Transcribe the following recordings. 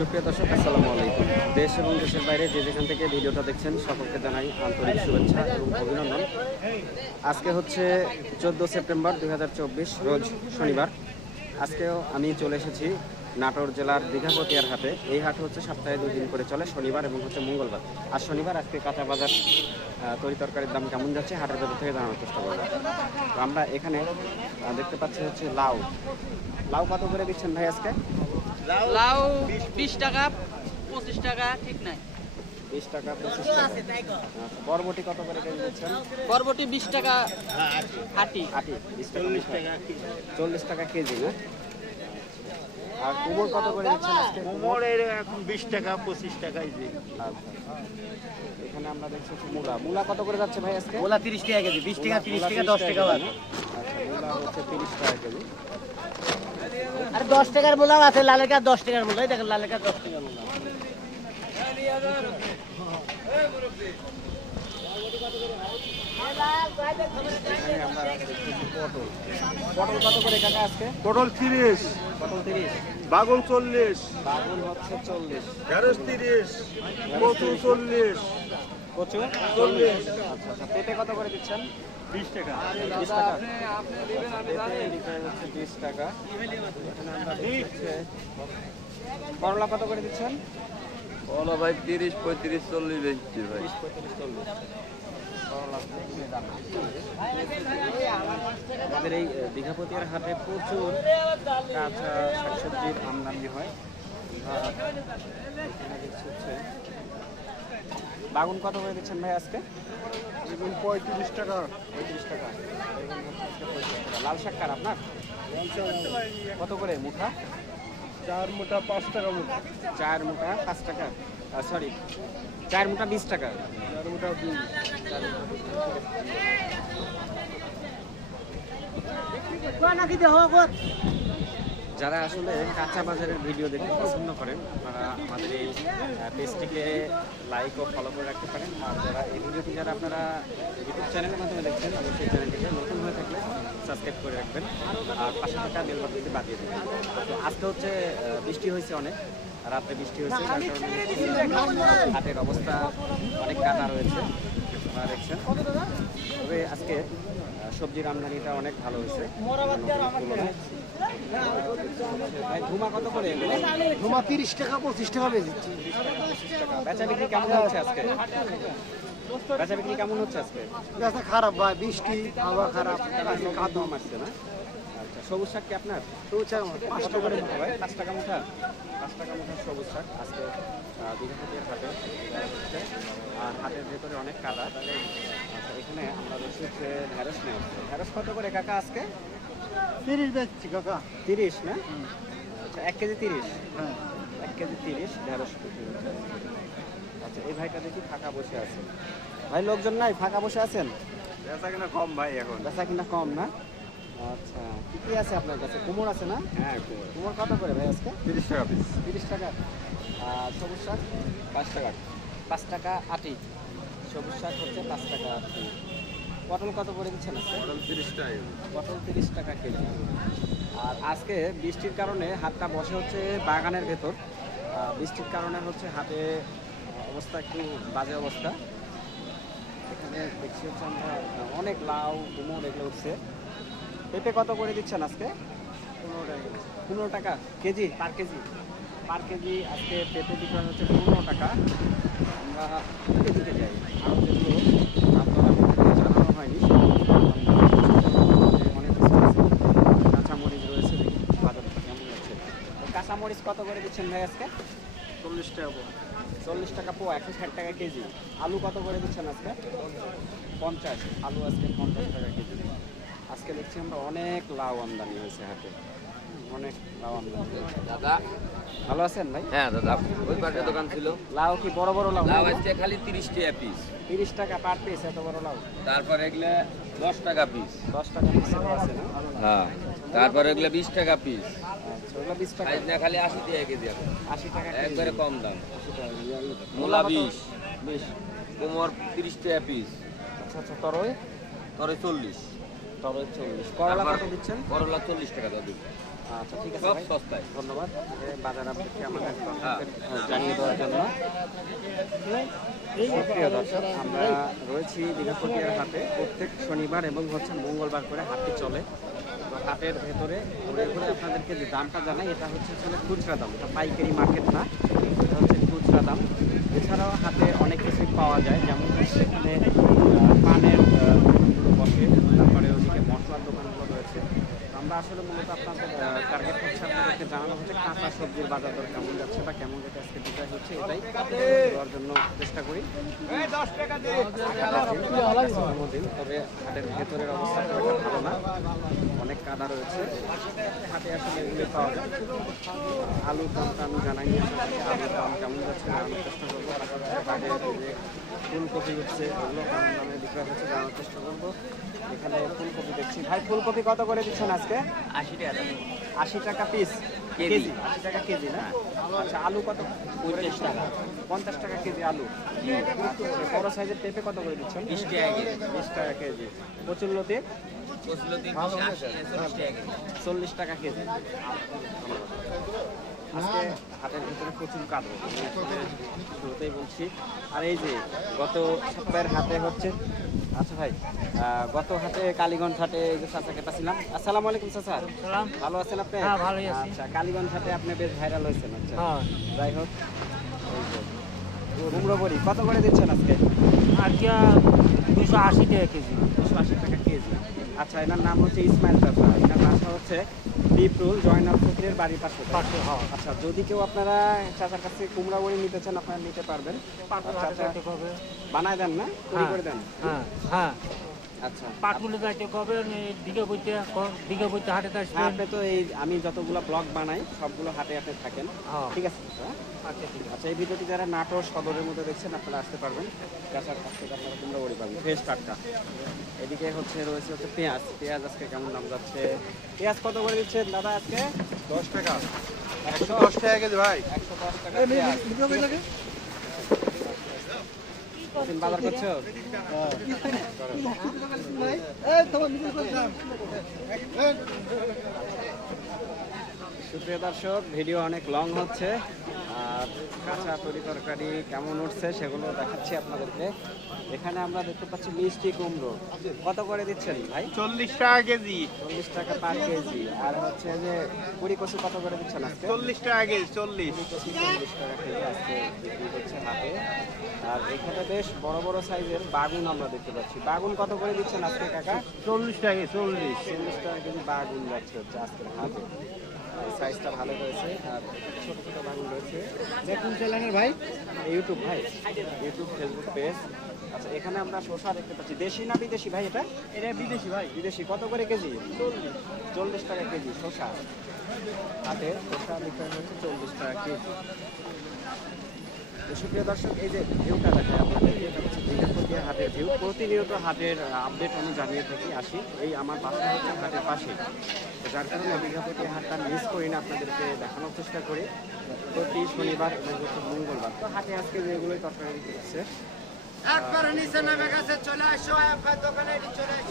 সুপ্রিয় দর্শক, আসসালামু আলাইকুম। দেশ এবং দেশের বাইরে যে যেখান থেকে ভিডিওটা দেখছেন, সকলকে জানাই আন্তরিক শুভেচ্ছা এবং অভিনন্দন। আজকে হচ্ছে চোদ্দ সেপ্টেম্বর দুই হাজার চব্বিশ, রোজ শনিবার। আজকেও আমি চলে এসেছি নাটোর জেলার দীঘাপতিয়ার হাটে। এই হাট হচ্ছে সপ্তাহে দুই দিন করে চলে, শনিবার এবং হচ্ছে মঙ্গলবার। আর শনিবার আজকে কাঁচা বাজার তরি তরকারির দাম কেমন যাচ্ছে, হাটের ভেতর থেকে জানানোর চেষ্টা করব। আমরা এখানে দেখতে পাচ্ছি হচ্ছে লাউ। লাউ কত করে দিচ্ছেন ভাই আজকে? লাউ বিশ টাকা পঁচিশ টাকা ঠিক নাই। বিশ টাকা পঁচিশ টাকা। আচ্ছা, বরবটি কত করে কেজি দিচ্ছেন? বরবটি বিশ টাকা আটি। আটি টাকা টাকা। চল্লিশ টাকা কেজি না? আর কুমড় কত করে দিচ্ছেন আজকে? কুমড় কোমরের এখন বিশ টাকা পঁচিশ টাকাই যে আচ্ছা। এখানে আমরা দেখছি মূলা। মূলা কত করে যাচ্ছে ভাই আজকে? ওলা তিরিশ টাকা কেজি বিশ টাকা মূলা- তিরিশ মূলা টাকা দশ টাকা কেজি বাদ আচ্ছা মূলা হচ্ছে তিরিশ টাকা কেজি। আর দশ টাকার মোলাও আছে লালের কাজ দশ টাকার মোলা দেখেন লালের কাজ দশ টাকার মোলা এখানে আমরা দেখছি পটল পটল কত করে কাকা আজকে পটল তিরিশ। পটল তিরিশ। বাগুন চল্লিশ। বাগুন হচ্ছে চল্লিশ। ঢেঁড়স তিরিশ। কচু চল্লিশ। কচু? চল্লিশ আচ্ছা আচ্ছা। পেঁপে কত করে দিচ্ছেন? বিশ টাকা। বিশ টাকা। হচ্ছে বিশ টাকা। করলা কত করে দিচ্ছেন? বলো ভাই তিরিশ পঁয়ত্রিশ চল্লিশ বেচছি ভাই। বিশ পঁয়ত্রিশ চল্লিশ। করলা আমাদের এই দীঘাপতিয়ার হাটে প্রচুর কাঁচা শাকসবজির আমদানি হয়। হচ্ছে বাগুন কত করে দিচ্ছেন ভাই আজকে? বেগুন পঁয়ত্রিশ টাকা। পঁয়ত্রিশ টাকা। বেগুন হচ্ছে আজকে 35 টাকা। লাল শাক কার আপনার? কত করে মুঠা চার মুঠা পাঁচ টাকা মোটা চার মুঠা পাঁচ টাকা। সরি চার মুঠা বিশ টাকা। চার মোটা দুই যারা আসলে কাঁচা বাজারের ভিডিও দেখতে পছন্দ করেন তারা আমাদের এই পেজটিকে লাইক ও ফলো করে রাখতে পারেন। আর যারা এই ভিডিওটি যারা আপনারা ইউটিউব চ্যানেলের মাধ্যমে দেখছেন অবশ্যই চ্যানেলটিকে নতুন হয়ে থাকলে সাবস্ক্রাইব করে রাখবেন। আর পাশে থাকা বেল বাটনটি বাজিয়ে দেবেন। তো আজকে হচ্ছে বৃষ্টি হয়েছে অনেক রাত্রে বৃষ্টি হয়েছে যার কারণে হাটের অবস্থা অনেক কাটা রয়েছে। আপনারা দেখছেন। তবে আজকে সবজির আমদানিটা অনেক ভালো হয়েছে। ভাই ধুমা কত করে? ধুমা তিরিশ টাকা পঁচিশ টাকা বেচেছি। বেচা বিক্রি কেমন হচ্ছে আজকে? বেচা বিক্রি কেমন হচ্ছে আজকে? বেচা খারাপ ভাই বৃষ্টি হাওয়া খারাপ কাদম মারছে না? আচ্ছা সবুজ শাক কি আপনার? পাঁচ টাকা করে মুঠা ভাই পাঁচ টাকা মুঠা? পাঁচ টাকা মুঠা সবুজ শাক। আজকে দীঘাপতির হাটে আর হাটের ভেতরে অনেক কাদা আচ্ছা এখানে আমরা হচ্ছে ঢেঁড়স নিয়ে আসছে ঢেঁড়স কত করে কাকা আজকে? তিরিশ বেচছি কাকা। তিরিশ না? আচ্ছা এক কেজি তিরিশ। হ্যাঁ। এক কেজি তিরিশ আজকে। আচ্ছা এই ভাইটা দেখি ফাঁকা বসে আছে। ভাই লোকজন নাই? ফাঁকা বসে আছেন? বেচা কিনা কম ভাই এখন। বেচা কিনা কম না? আচ্ছা কি কি আছে আপনার কাছে? কুমোর আছে না? হ্যাঁ কুমোর। কত করে ভাই আজকে? তিরিশ টাকা পিস তিরিশ টাকা। আর সবুজ শাক? পাঁচ টাকা। পাঁচ টাকা আটি। সবুজ শাক হচ্ছে পাঁচ টাকা আটি। পটল কত করে দিচ্ছেন আজকে? পটল তিরিশ টাকা পটল তিরিশ টাকা কেজি। আর আজকে বৃষ্টির কারণে হাতটা বসে হচ্ছে বাগানের ভেতর। বৃষ্টির কারণে হচ্ছে আহ, অবস্থা একটু বাজে অবস্থা। এখানে দেখছি হচ্ছে আমরা, অনেক লাউ কুমড় এগুলো উঠছে। পেঁপে কত করে দিচ্ছেন আজকে? পনেরো টাকা। পনেরো টাকা। KG? Per KG? Per KG আজকে পেঁপে বিক্রয় হচ্ছে পনেরো টাকা। আমরা এদিকে যাই। আরও যেগুলো আপনাদেরকে জানানো হয়নি। কাঁচামরিচ রয়েছে কেমন কাঁচামরিচ কত করে দিচ্ছেন ভাই আজকে? চল্লিশ টাকা চল্লিশ টাকা পোয়া একশো ষাট টাকা কেজি। আলু কত করে দিচ্ছেন আজকে? পঞ্চাশ। আলু আজকে পঞ্চাশ টাকা কেজি। আজকে দেখছি আমরা অনেক লাউ আমদানি হয়েছে হাটে। হুম, অনেক লাউ আমদানি দাদা? ভালো আছেন ভাই? হ্যাঁ দাদা। ওই পাশে দোকান ছিল। লাউ কি বড় বড় লাউ? লাউ আসছে খালি তিরিশ টাকা পিস তিরিশ টাকা পার পিস এত বড় লাউ? তারপর এগুলো দশ টাকা পিস দশ টাকা পিস আছে না? হ্যাঁ তারপর এগুলা বিশ টাকা পিস ওগুলো বিশ টাকা। না খালি আশি টাকা কেজি এখন আশি টাকা একবারে কম দাম। মূলা বিশ। বিশ। কোমর তিরিশ টাকা পিস আচ্ছা আচ্ছা চল্লিশ। চল্লিশ। করলা কত দিচ্ছেন? করলা চল্লিশ টাকা দাদু আচ্ছা ঠিক আছে সব ভাই। সস্তায়। ধন্যবাদ। আপনাকে বাজার আপডেটটি আমাদের হ্যাঁ। জানিয়ে দেওয়ার জন্য। প্রিয় দর্শক আমরা রয়েছি দিনাজপুরের হাটে। প্রত্যেক শনিবার এবং হচ্ছে মঙ্গলবার করে হাটটি চলে। হাটের ভেতরে ঘুরে ঘুরে আপনাদেরকে যে দামটা জানাই, এটা হচ্ছে আসলে খুচরা দাম। এটা পাইকারি মার্কেট না, এটা হচ্ছে খুচরা দাম। এছাড়াও হাতে অনেক কিছুই পাওয়া যায়, যেমন হচ্ছে এখানে পানের আহ, দোকানগুলো বসে তারপরে ওদিকে মশলার দোকানগুলো রয়েছে তো আমরা আসলে মূলত আপনাদের টার্গেট হচ্ছে আপনাদেরকে জানানো হচ্ছে কাঁচা সবজির বাজার দর কেমন যাচ্ছে বা কেমন রেটে আজকে বিক্রয় হচ্ছে এটাই দেওয়ার জন্য চেষ্টা করি। দিন তবে হাটের ভেতরের অবস্থা খুব একটা ভালো না। অনেক কাদা রয়েছে। হাটে আসলে এগুলো পাওয়া যায়। আলুর দামটা আমি জানাইনি আপনাদেরকে। আলুর দাম কেমন যাচ্ছে জানানোর চেষ্টা করব। বাইরে ফুলকপি হচ্ছে ওগুলো কেমন দামে বিক্রয় হচ্ছে জানানোর চেষ্টা করব। এখানে ফুলকপি দেখছি। ভাই ফুলকপি কত করে দিচ্ছেন আজকে? আশি টাকা আশি টাকা পিস কেজি। আশি টাকা কেজি না? আচ্ছা আলু কত? পঞ্চাশ টাকা। পঞ্চাশ টাকা কেজি আলু। বড় সাইজের পেঁপে কত করে দিচ্ছেন? বিশ টাকা কেজি। বিশ টাকা কেজি। টাকা চল্লিশ টাকা কেজি। আজকে হাটের ভিতরে প্রচুর কাদো। শুরুতেই বলছি। আর এই যে গত সপ্তাহের হাতে হচ্ছে আচ্ছা ভাই গত হাটে কালীগঞ্জ হাটে যে চাচাকে পাচ্ছিলাম আসসালামু আলাইকুম চাচা। ভালো আছেন আপনি? হ্যাঁ। আচ্ছা কালীগঞ্জ হাটে আপনি বেশ ভাইরাল হয়েছেন আচ্ছা। হ্যাঁ। যাই হোক কুমড়ো বড়ি। কত করে দিচ্ছেন আজকে? আজকে দুশো আশি টাকা কেজি। দুশো আশি টাকা কেজি। আচ্ছা এনার নাম হচ্ছে ইসমাইল চাচা এনার বাসা হচ্ছে বিপ্রুল জয়নাল ফকিরের বাড়ির পাশে। পাঁচশো হ্যাঁ। আচ্ছা যদি কেউ আপনারা চাচার কাছে কুমড়া বড়ি নিতে চান আপনারা নিতে পারবেন। বানায় দেন না? তৈরি করে দেন। হ্যাঁ হ্যাঁ। পাটুলে যাইতে হবে দিকে বইতে দিকে বইতে হাটে হ্যাঁ, আপনি তো এই আমি যতগুলো ব্লগ বানাই সবগুলো হাটে আপনি থাকেন হ্যাঁ ঠিক আছে আচ্ছা ঠিক আছে আচ্ছা এই ভিডিওটি যারা নাটোর সদরের মধ্যে দেখছেন আপনারা আসতে পারবেন চাচার কাছ থেকে আপনারা পাবেন ফ্রেশ টাটকা এদিকে হচ্ছে রয়েছে হচ্ছে পেঁয়াজ পেঁয়াজ আজকে কেমন দাম যাচ্ছে পেঁয়াজ কত করে দিচ্ছেন দাদা আজকে দশ টাকা একশো দশ টাকা কেজি ভাই একশো দশ টাকা বাজার করছ? সুপ্রিয় দর্শক ভিডিও অনেক লং হচ্ছে আর কাঁচা তরি তরকারি কেমন উঠছে সেগুলো দেখাচ্ছি আপনাদেরকে। এখানে আমরা দেখতে পাচ্ছি মিষ্টি কুমড়ো। কত করে দিচ্ছেন ভাই? চল্লিশ টাকা কেজি। চল্লিশ টাকা পার কেজি। আর হচ্ছে যে কুড়ি কচু কত করে দিচ্ছেন আজকে? চল্লিশ টাকা কেজি চল্লিশ। চল্লিশ টাকা কেজি বিক্রি হচ্ছে হাটে আর এখানে বেশ বড় বড় সাইজের বাগুন আমরা দেখতে পাচ্ছি। বাগুন কত করে দিচ্ছেন আজকে কাকা? চল্লিশ টাকা চল্লিশ। চল্লিশ টাকা কেজি বাগুন যাচ্ছে হচ্ছে আজকের এই সাইজটা ভালো রয়েছে আর ছোট ছোট বাগুন রয়েছে। দেখুন চ্যানেলের ভাই? ইউটিউব ভাই ইউটিউব ফেসবুক পেজ। আচ্ছা এখানে আমরা শসা দেখতে পাচ্ছি। দেশি না বিদেশি ভাই এটা? এটা বিদেশি ভাই। বিদেশি। কত করে কেজি? চল্লিশ। চল্লিশ টাকা কেজি শসা। হাতে শসা বিক্রয় হচ্ছে চল্লিশ টাকা কেজি। সুপ্রিয় দর্শক এই যে ভিউটা দেখায় আপনাদের হাটের ভিউ। প্রতিনিয়ত হাটের আপডেট আমি জানিয়ে থাকি আসি। এই আমার বাসা হচ্ছে হাটের পাশে। যার কারণে দীঘাপতিয়া হাটটা মিস করি না আপনাদেরকে দেখানোর চেষ্টা করি। প্রতি শনিবার এবং হচ্ছে মঙ্গলবার। তো হাটে আজকে যেগুলোই তরকারি বিক্রি হচ্ছে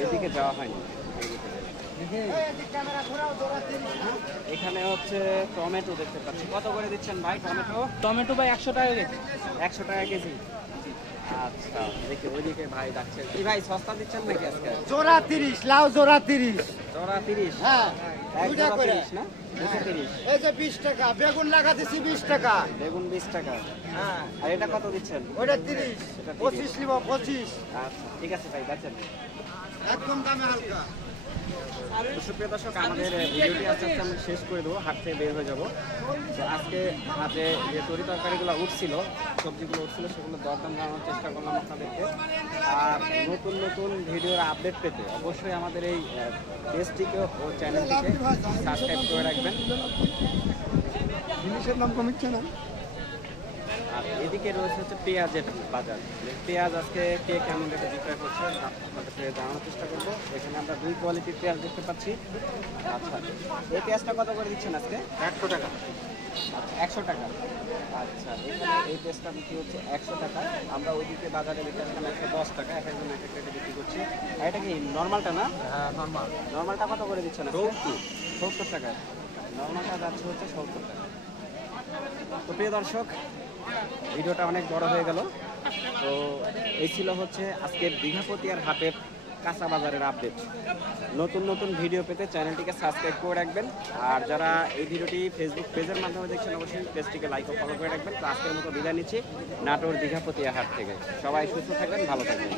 এদিকে যাওয়া হয়নি। এখানে হচ্ছে টমেটো দেখতে পাচ্ছি। কত করে দিচ্ছেন ভাই টমেটো? টমেটো ভাই একশো টাকা কেজি। একশো টাকা কেজি। আচ্ছা দেখি ওইদিকে ভাই ডাকছে। কি ভাই সস্তা দিচ্ছেন নাকি আজকে? জোড়া তিরিশ লাউ জোড়া তিরিশ। জোড়া তিরিশ? হ্যাঁ দুইটা করে। না? তিরিশ। এই যে বিশ টাকা বেগুন লাগাতেছি বিশ টাকা। বেগুন বিশ টাকা। হ্যাঁ। আর এটা কত দিচ্ছেন? ওইটা তিরিশ এটা পঁচিশ নিব পঁচিশ। আচ্ছা ঠিক আছে ভাই দেখেন। একদম দামে হালকা। সুপ্রিয় দর্শক, আমাদের ভিডিওটি আস্তে আস্তে আমরা শেষ করে দেবো, হাট থেকে বের হয়ে যাব। তো আজকে হাটে যে তরি তরকারিগুলো উঠছিল, সবজিগুলো উঠছিল, সেগুলো দরদাম জানানোর চেষ্টা করলাম আপনাদেরকে। আর নতুন নতুন ভিডিওর আপডেট পেতে অবশ্যই আমাদের এই পেজটিকে ও চ্যানেলটিকে সাবস্ক্রাইব করে রাখবেন। জিনিসের দাম কমিচ্ছে না। এদিকে রয়েছে হচ্ছে পেঁয়াজের বাজার। পেঁয়াজ আজকে কে কেমন রেটে বিক্রয় করছে আপনাদেরকে জানানোর চেষ্টা করব। এখানে আমরা দুই কোয়ালিটির পেঁয়াজ দেখতে পাচ্ছি। আচ্ছা এই পেঁয়াজটা কত করে দিচ্ছেন আজকে? একশো টাকা। আচ্ছা একশো টাকা। আচ্ছা এখানে এই পেঁয়াজটা বিক্রি হচ্ছে একশো টাকা। আমরা ওইদিকে বাজারে বিক্রি করলাম একশো দশ টাকা। এক একজন এক এক রেটে বিক্রি করছি। এটা কি নর্মালটা না? হ্যাঁ নর্মাল। নর্মালটা কত করে দিচ্ছেন সত্তর। সত্তর টাকা। নর্মালটা যাচ্ছে হচ্ছে সত্তর টাকা। তো প্রিয় দর্শক ভিডিওটা অনেক বড় হয়ে গেল। তো এই ছিল হচ্ছে আজকের দীঘাপতিয়ার হাটের কাঁচা বাজারের আপডেট নতুন নতুন ভিডিও পেতে চ্যানেলটিকে সাবস্ক্রাইব করে রাখবেন। আর যারা এই ভিডিওটি ফেসবুক পেজের মাধ্যমে দেখছেন, অবশ্যই পেজটিকে লাইক ও ফলো করে রাখবেন। তো আজকের মতো বিদায় নিচ্ছি নাটোর দীঘাপতিয়া হাট থেকে। সবাই সুস্থ থাকবেন, ভালো থাকবেন।